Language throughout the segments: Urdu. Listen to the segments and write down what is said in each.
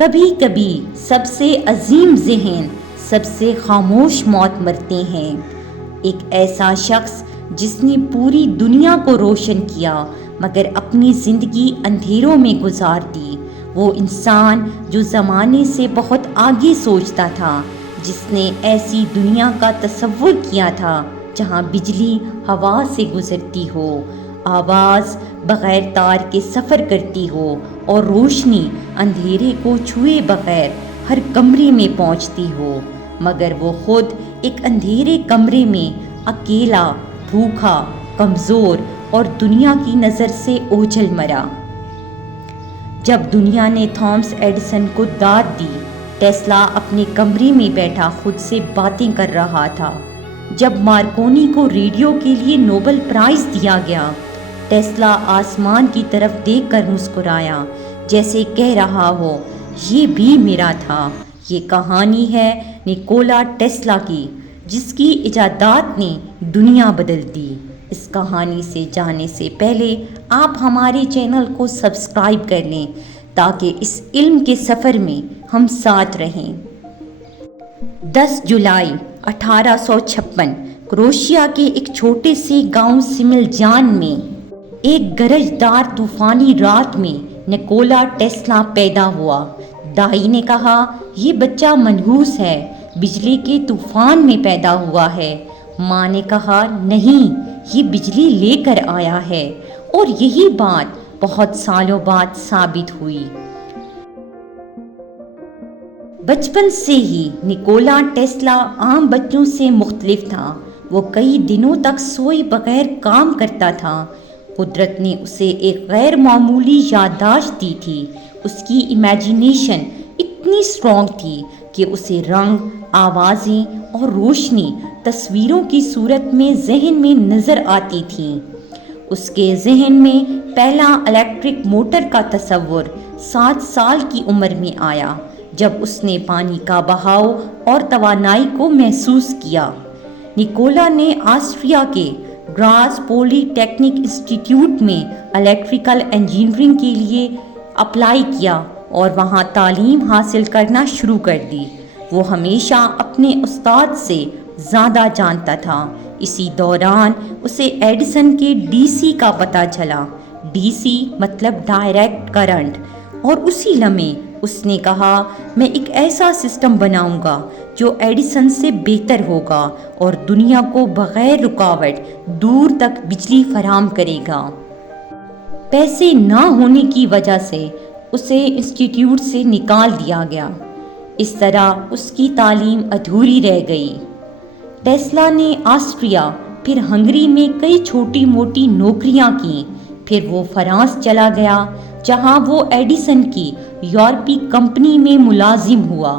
کبھی کبھی سب سے عظیم ذہن سب سے خاموش موت مرتے ہیں۔ ایک ایسا شخص جس نے پوری دنیا کو روشن کیا مگر اپنی زندگی اندھیروں میں گزار دی، وہ انسان جو زمانے سے بہت آگے سوچتا تھا، جس نے ایسی دنیا کا تصور کیا تھا جہاں بجلی ہوا سے گزرتی ہو، آواز بغیر تار کے سفر کرتی ہو اور روشنی اندھیرے کو چھوئے بغیر ہر کمرے میں پہنچتی ہو، مگر وہ خود ایک اندھیرے کمرے میں اکیلا، بھوکا، کمزور اور دنیا کی نظر سے اوجھل مرا۔ جب دنیا نے تھامس ایڈیسن کو داد دی، ٹیسلا اپنے کمرے میں بیٹھا خود سے باتیں کر رہا تھا۔ جب مارکونی کو ریڈیو کے لیے نوبل پرائز دیا گیا، ٹیسلا آسمان کی طرف دیکھ کر مسکرایا، جیسے کہہ رہا ہو، یہ بھی میرا تھا۔ یہ کہانی ہے نکولا ٹیسلا کی، جس کی ایجادات نے دنیا بدل دی۔ اس کہانی سے جانے سے پہلے آپ ہمارے چینل کو سبسکرائب کر لیں تاکہ اس علم کے سفر میں ہم ساتھ رہیں۔ 10 جولائی 1856 کروشیا کے ایک چھوٹے سے گاؤں سملجان میں ایک گرجدار طوفانی رات میں نکولا ٹیسلا پیدا ہوا۔ دائی نے کہا، یہ بچہ منحوس ہے، بجلی کے طوفان میں پیدا ہوا ہے۔ ماں نے کہا، نہیں، یہ بجلی لے کر آیا ہے، اور یہی بات بہت سالوں بعد ثابت ہوئی۔ بچپن سے ہی نکولا ٹیسلا عام بچوں سے مختلف تھا۔ وہ کئی دنوں تک سوئے بغیر کام کرتا تھا۔ قدرت نے اسے ایک غیر معمولی یادداشت دی تھی۔ اس کی امیجینیشن اتنی اسٹرانگ تھی کہ اسے رنگ، آوازیں اور روشنی تصویروں کی صورت میں ذہن میں نظر آتی تھیں۔ اس کے ذہن میں پہلا الیکٹرک موٹر کا تصور 7 سال کی عمر میں آیا، جب اس نے پانی کا بہاؤ اور توانائی کو محسوس کیا۔ نکولا نے آسٹریا کے گراس پولی ٹیکنک انسٹی ٹیوٹ میں الیکٹریکل انجینئرنگ کے لیے اپلائی کیا اور وہاں تعلیم حاصل کرنا شروع کر دی۔ وہ ہمیشہ اپنے استاد سے زیادہ جانتا تھا۔ اسی دوران اسے ایڈیسن کے ڈی سی کا پتہ چلا۔ ڈی سی مطلب ڈائریکٹ کرنٹ، اور اسی لمحے اس نے کہا، میں ایک ایسا سسٹم بناؤں گا جو ایڈیسن سے بہتر ہوگا اور دنیا کو بغیر رکاوٹ دور تک بجلی فراہم کرے گا۔ پیسے نہ ہونے کی وجہ سے اسے انسٹی ٹیوٹ سے نکال دیا گیا۔ اس طرح اس کی تعلیم ادھوری رہ گئی۔ ٹیسلا نے آسٹریا، پھر ہنگری میں کئی چھوٹی موٹی نوکریاں کیں۔ پھر وہ فرانس چلا گیا، جہاں وہ ایڈیسن کی یورپی کمپنی میں ملازم ہوا۔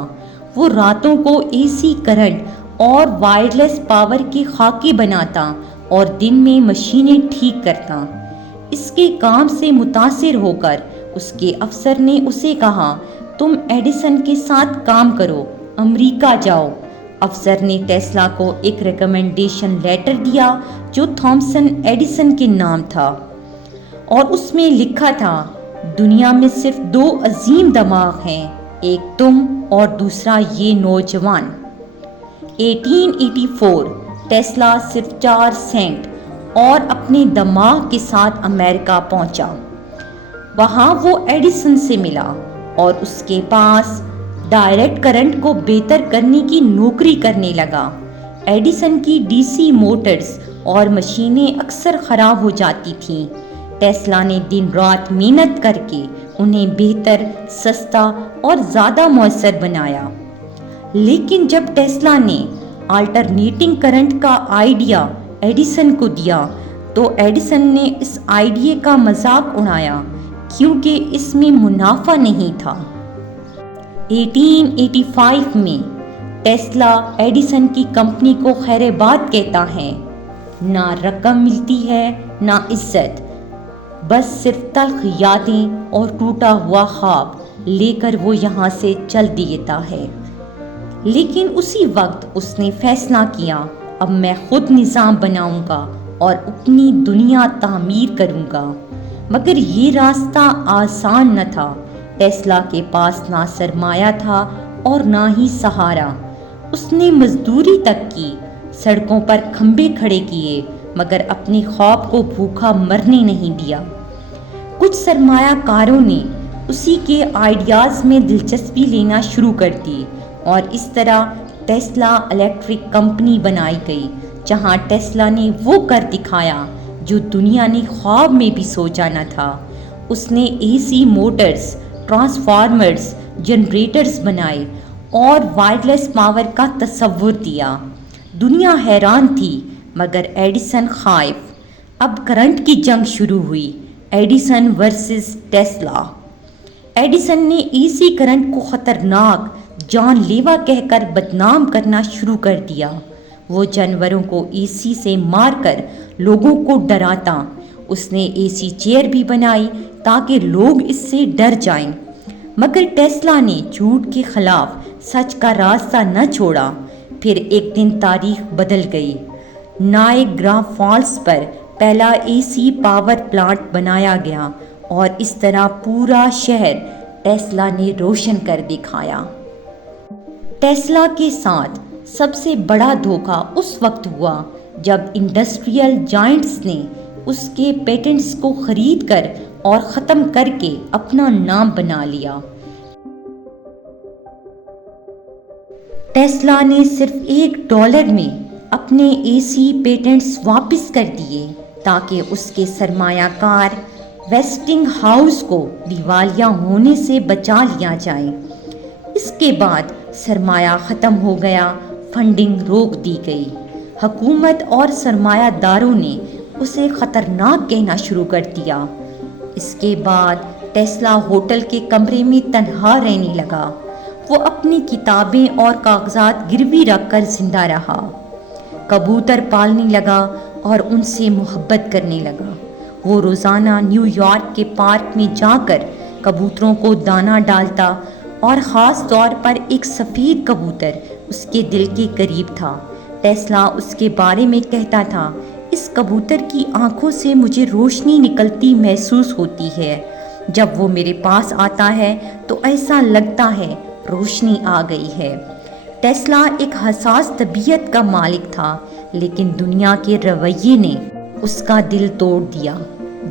وہ راتوں کو اے سی کرنٹ اور وائرلیس پاور کے خاکے بناتا اور دن میں مشینیں ٹھیک کرتا۔ اس کے کام سے متاثر ہو کر اس کے افسر نے اسے کہا، تم ایڈیسن کے ساتھ کام کرو، امریکہ جاؤ۔ افسر نے ٹیسلا کو ایک ریکمنڈیشن لیٹر دیا جو تھامسن ایڈیسن کے نام تھا، اور اس میں لکھا تھا، دنیا میں صرف 2 عظیم دماغ ہیں، ایک تم اور دوسرا یہ نوجوان۔ 1884 ٹیسلا صرف 4 سینٹ اور اپنے دماغ کے ساتھ امریکہ پہنچا۔ وہاں وہ ایڈیسن سے ملا اور اس کے پاس ڈائریکٹ کرنٹ کو بہتر کرنے کی نوکری کرنے لگا۔ ایڈیسن کی ڈی سی موٹرز اور مشینیں اکثر خراب ہو جاتی تھیں۔ ٹیسلا نے دن رات محنت کر کے انہیں بہتر، سستا اور زیادہ مؤثر بنایا۔ لیکن جب ٹیسلا نے آلٹرنیٹنگ کرنٹ کا آئیڈیا ایڈیسن کو دیا تو ایڈیسن نے اس آئیڈیا کا مذاق اڑایا کیونکہ اس میں منافع نہیں تھا۔ 1885 میں ٹیسلا ایڈیسن کی کمپنی کو خیر باد کہتا ہے، نہ رقم ملتی ہے نہ عزت، بس صرف تلخ یادیں اور ٹوٹا ہوا خواب لے کر وہ یہاں سے چل دیتا ہے۔ لیکن اسی وقت اس نے فیصلہ کیا، اب میں خود نظام بناؤں گا اور اپنی دنیا تعمیر کروں گا۔ مگر یہ راستہ آسان نہ تھا۔ ٹیسلا کے پاس نہ سرمایہ تھا اور نہ ہی سہارا۔ اس نے مزدوری تک کی، سڑکوں پر کھمبے کھڑے کیے، مگر اپنے خواب کو بھوکا مرنے نہیں دیا۔ کچھ سرمایہ کاروں نے اسی کے آئیڈیاز میں دلچسپی لینا شروع کر دی اور اس طرح ٹیسلا الیکٹرک کمپنی بنائی گئی، جہاں ٹیسلا نے وہ کر دکھایا جو دنیا نے خواب میں بھی سوچا نہ تھا۔ اس نے اے سی موٹرز، ٹرانسفارمرز، جنریٹرز بنائے اور وائرلیس پاور کا تصور دیا۔ دنیا حیران تھی، مگر ایڈیسن خائف۔ اب کرنٹ کی جنگ شروع ہوئی، ایڈیسن ورسز ٹیسلا۔ ایڈیسن نے اے سی کرنٹ کو خطرناک، جان لیوا کہہ کر بدنام کرنا شروع کر دیا۔ وہ جانوروں کو اے سی سے مار کر لوگوں کو ڈراتا۔ اس نے اے سی چیئر بھی بنائی تاکہ لوگ اس سے ڈر جائیں۔ مگر ٹیسلا نے جھوٹ کے خلاف سچ کا راستہ نہ چھوڑا۔ پھر ایک دن تاریخ بدل گئی۔ نائگرا فالز پر پہلا اے سی پاور پلانٹ بنایا گیا اور اس طرح پورا شہر ٹیسلا نے روشن کر دکھایا۔ ٹیسلا کے ساتھ سب سے بڑا دھوکہ اس وقت ہوا جب انڈسٹریل جائنٹس نے اس کے پیٹنٹس کو خرید کر اور ختم کر کے اپنا نام بنا لیا۔ ٹیسلا نے صرف $1 میں اپنے اے سی پیٹنٹس واپس کر دیے تاکہ اس کے سرمایہ کار ویسٹنگ ہاؤس کو دیوالیہ ہونے سے بچا لیا جائے۔ اس کے بعد سرمایہ ختم ہو گیا، فنڈنگ روک دی گئی۔ حکومت اور سرمایہ داروں نے اسے خطرناک کہنا شروع کر دیا۔ اس کے بعد ٹیسلا ہوٹل کے کمرے میں تنہا رہنے لگا۔ وہ اپنی کتابیں اور کاغذات گروی رکھ کر زندہ رہا۔ کبوتر پالنے لگا اور ان سے محبت کرنے لگا۔ وہ روزانہ نیو یارک کے پارک میں جا کر کبوتروں کو دانہ ڈالتا اور خاص طور پر ایک سفید کبوتر اس کے دل کے قریب تھا۔ ٹیسلا اس کے بارے میں کہتا تھا، اس کبوتر کی آنکھوں سے مجھے روشنی نکلتی محسوس ہوتی ہے۔ جب وہ میرے پاس آتا ہے تو ایسا لگتا ہے روشنی آ گئی ہے۔ ٹیسلا ایک حساس طبیعت کا مالک تھا، لیکن دنیا کے رویے نے اس کا دل توڑ دیا۔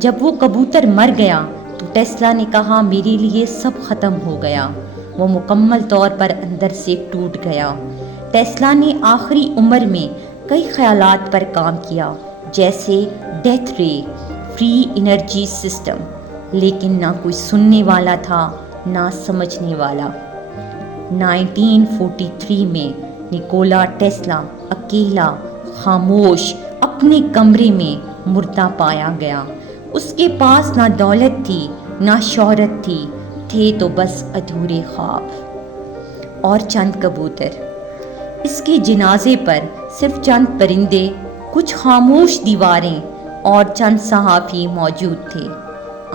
جب وہ کبوتر مر گیا تو ٹیسلا نے کہا، میرے لیے سب ختم ہو گیا۔ وہ مکمل طور پر اندر سے ٹوٹ گیا۔ ٹیسلا نے آخری عمر میں کئی خیالات پر کام کیا، جیسے ڈیتھ رے، فری انرجی سسٹم، لیکن نہ کوئی سننے والا تھا نہ سمجھنے والا۔ 1943 میں نکولا ٹیسلا اکیلا، خاموش، اپنے کمرے میں مردہ پایا گیا۔ اس کے پاس نہ دولت تھی نہ شہرت تھی، تھے تو بس ادھورے خواب اور چند کبوتر۔ اس کے جنازے پر صرف چند پرندے، کچھ خاموش دیواریں اور چند صحافی موجود تھے۔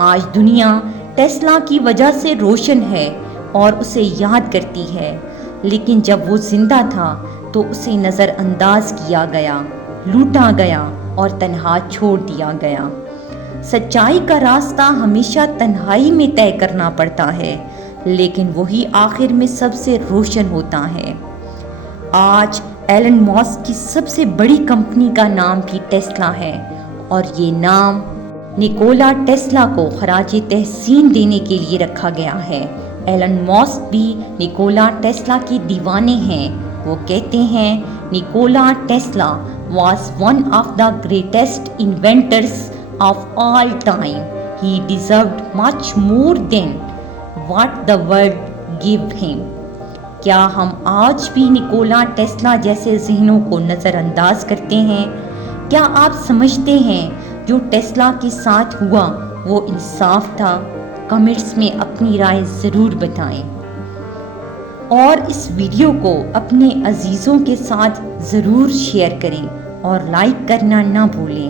آج دنیا ٹیسلا کی وجہ سے روشن ہے اور اسے یاد کرتی ہے، لیکن جب وہ زندہ تھا تو اسے نظر انداز کیا گیا، لوٹا گیا اور تنہا چھوڑ دیا گیا۔ سچائی کا راستہ ہمیشہ تنہائی میں طے کرنا پڑتا ہے، لیکن وہی آخر میں سب سے روشن ہوتا ہے۔ آج ایلن ماسک کی سب سے بڑی کمپنی کا نام بھی ٹیسلا ہے، اور یہ نام نکولا ٹیسلا کو خراج تحسین دینے کے لیے رکھا گیا ہے۔ ایلن ماسک بھی نکولا ٹیسلا کے دیوانے ہیں۔ وہ کہتے ہیں، Nicolas Tesla was one of the greatest inventors of all time. He deserved much more than what the world gave him. کیا ہم آج بھی نکولا ٹیسلا جیسے ذہنوں کو نظر انداز کرتے ہیں؟ کیا آپ سمجھتے ہیں جو ٹیسلا کے ساتھ ہوا وہ انصاف تھا؟ کمنٹس میں اپنی رائے ضرور بتائیں، اور اس ویڈیو کو اپنے عزیزوں کے ساتھ ضرور شیئر کریں اور لائک کرنا نہ بھولیں۔